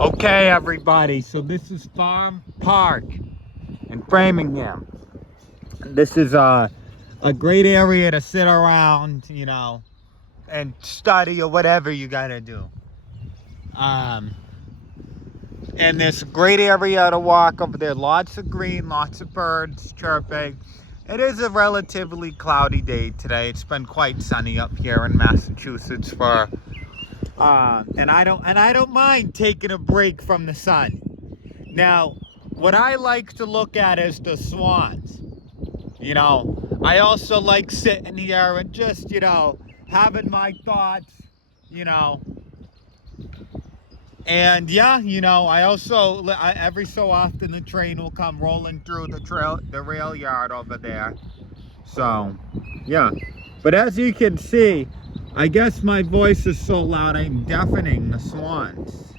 Okay, everybody, so this is Pond Park and Framingham. This is a great area to sit around, and study or whatever you gotta do. And this great area to walk over there. Lots of green, lots of birds chirping. It is a relatively cloudy day today. It's been quite sunny up here in Massachusetts and I don't mind taking a break from the sun. Now, what I like to look at is the swans. I also like sitting here and just, having my thoughts, and yeah, I also, every so often the train will come rolling through the rail yard over there. So, yeah. But as you can see, I guess my voice is so loud I'm deafening the swans.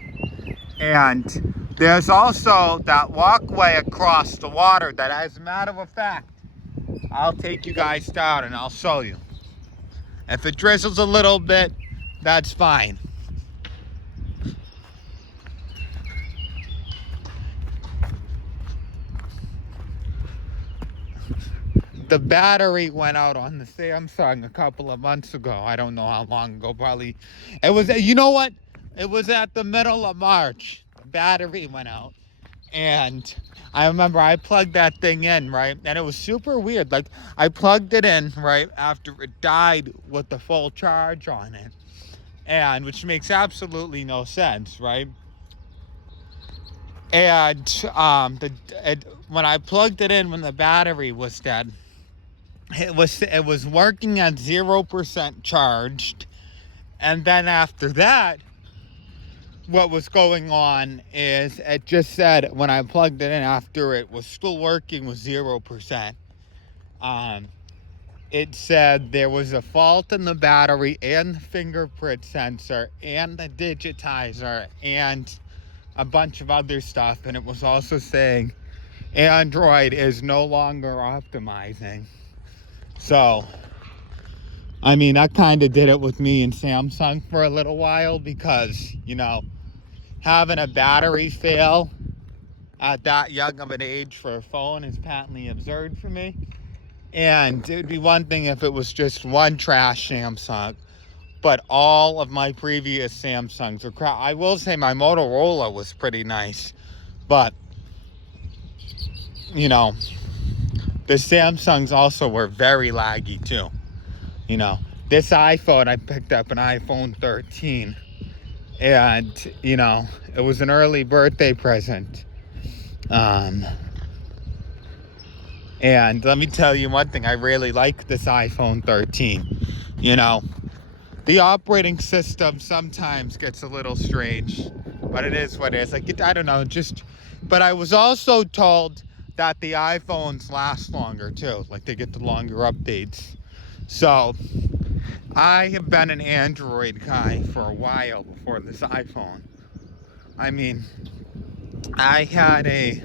And there's also that walkway across the water that, as a matter of fact, I'll take you guys down and I'll show you. If it drizzles a little bit, that's fine. The battery went out on the Samsung a couple of months ago. I don't know how long ago, probably. It was, you know what? It was at the middle of March. The battery went out. And I remember I plugged that thing in, right? And it was super weird. Like, I plugged it in, right, after it died with the full charge on it. And, which makes absolutely no sense, right? And when I plugged it in when the battery was dead, it was working at 0% charged, and then after that, what was going on is it just said when I plugged it in after it was still working with 0%, it said there was a fault in the battery and the fingerprint sensor and the digitizer and a bunch of other stuff, and it was also saying Android is no longer optimizing. So, I mean, that kind of did it with me and Samsung for a little while because, having a battery fail at that young of an age for a phone is patently absurd for me. And it would be one thing if it was just one trash Samsung, but all of my previous Samsungs were crap. I will say my Motorola was pretty nice, but, the Samsungs also were very laggy too. This iPhone, I picked up an iPhone 13. And, it was an early birthday present. And let me tell you one thing, I really like this iPhone 13. The operating system sometimes gets a little strange, but it is what it is. I don't know, but I was also told that the iPhones last longer too, like they get the longer updates. So I have been an Android guy for a while before this iPhone. I mean, I had a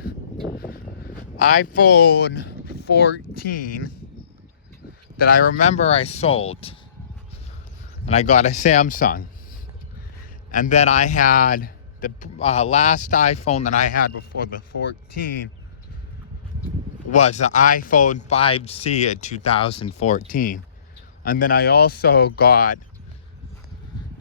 iPhone 14 that I remember I sold, and I got a Samsung. And then I had the last iPhone that I had before the 14 was the iPhone 5C in 2014. And then I also got,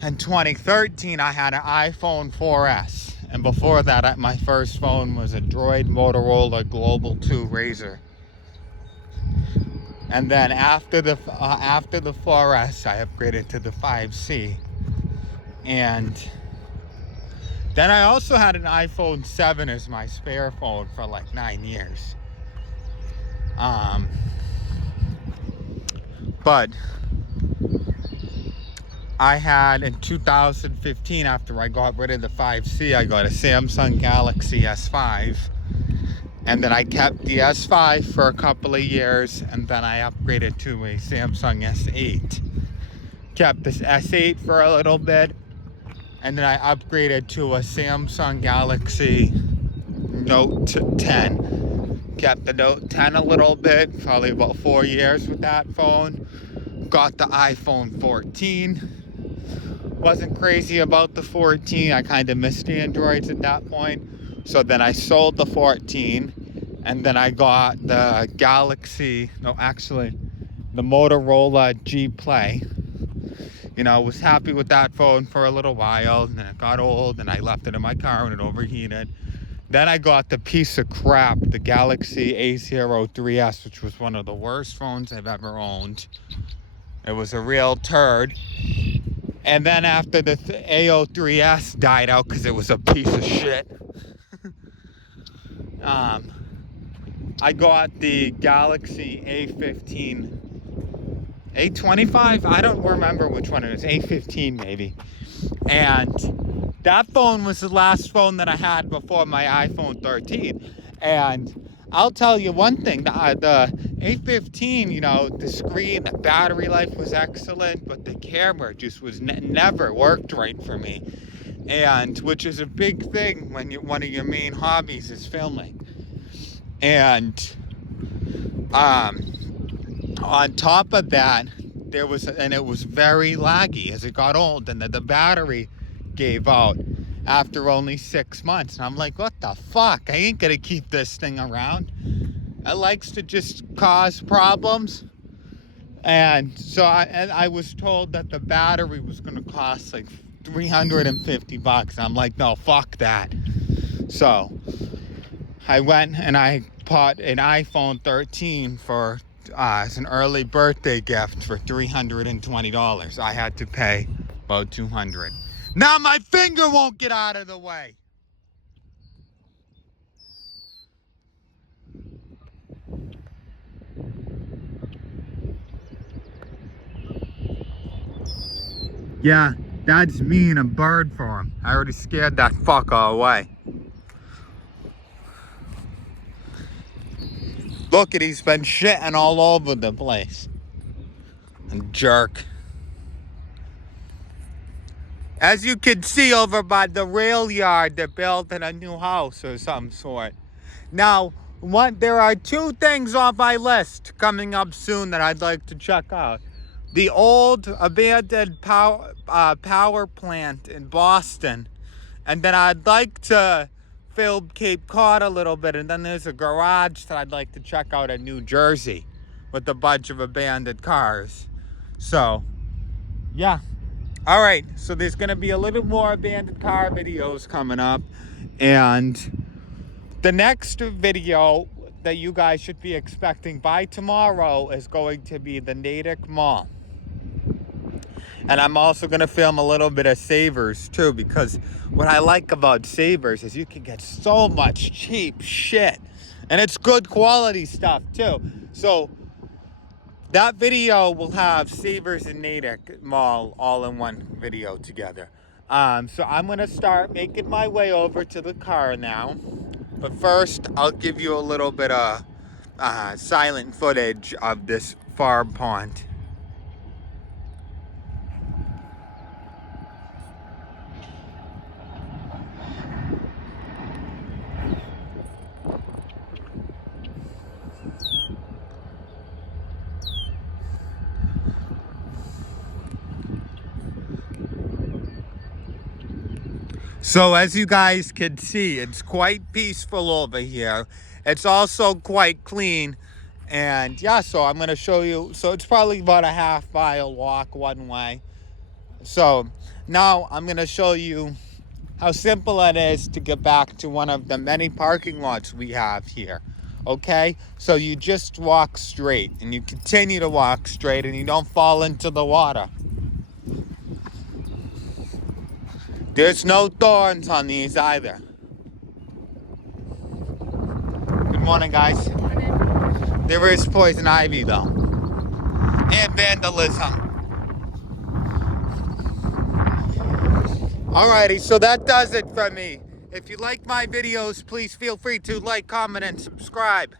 in 2013, I had an iPhone 4S. And before that, my first phone was a Droid Motorola Global 2 Razr. And then after the 4S, I upgraded to the 5C. And then I also had an iPhone 7 as my spare phone for like 9 years. But I had in 2015, after I got rid of the 5C, I got a Samsung Galaxy S5. And then I kept the S5 for a couple of years, and then I upgraded to a Samsung S8. Kept this S8 for a little bit, and then I upgraded to a Samsung Galaxy Note 10. Kept the Note 10 a little bit, probably about 4 years with that phone. Got the iPhone 14. Wasn't crazy about the 14. I kind of missed Androids at that point. So then I sold the 14, and then I got the Galaxy, no, actually, the Motorola G Play. You know, was happy with that phone for a little while, and then it got old, and I left it in my car, and it overheated. Then I got the piece of crap, the Galaxy A03s, which was one of the worst phones I've ever owned. It was a real turd. And then after the A03s died out because it was a piece of shit, I got the Galaxy A15, A25, I don't remember which one it is, A15 maybe. And that phone was the last phone that I had before my iPhone 13. And I'll tell you one thing, the A15, you know, the screen, the battery life was excellent, but the camera just was never worked right for me. And which is a big thing when one of your main hobbies is filming. And on top of that, it was very laggy as it got old, and the battery gave out after only 6 months. And I'm like, what the fuck? I ain't gonna keep this thing around. It likes to just cause problems. And so I was told that the battery was gonna cost like $350. I'm like, no, fuck that. So I went and I bought an iPhone 13 for as an early birthday gift for $320. I had to pay about $200. Now my finger won't get out of the way. Yeah, that's me and a bird for him. I already scared that fucker away. Look at, he's been shitting all over the place. And jerk. As you can see over by the rail yard, they're building a new house or some sort. Now, there are two things on my list coming up soon that I'd like to check out. The old abandoned power plant in Boston. And then I'd like to film Cape Cod a little bit. And then there's a garage that I'd like to check out in New Jersey with a bunch of abandoned cars. So, yeah. All right, so there's going to be a little more abandoned car videos coming up. And the next video that you guys should be expecting by tomorrow is going to be the Natick Mall. And I'm also going to film a little bit of Savers too, because what I like about Savers is you can get so much cheap shit. And it's good quality stuff too. So that video will have Savers and Natick Mall all in one video together. So I'm going to start making my way over to the car now. But first, I'll give you a little bit of silent footage of this farm pond. So as you guys can see, it's quite peaceful over here. It's also quite clean. And yeah, so I'm going to show you. So it's probably about a half-mile walk one way. So now I'm going to show you how simple it is to get back to one of the many parking lots we have here. Okay? So you just walk straight, and you continue to walk straight, and you don't fall into the water. There's no thorns on these either. Good morning, guys. Good morning. There is poison ivy, though. And vandalism. Alrighty, so that does it for me. If you like my videos, please feel free to like, comment, and subscribe.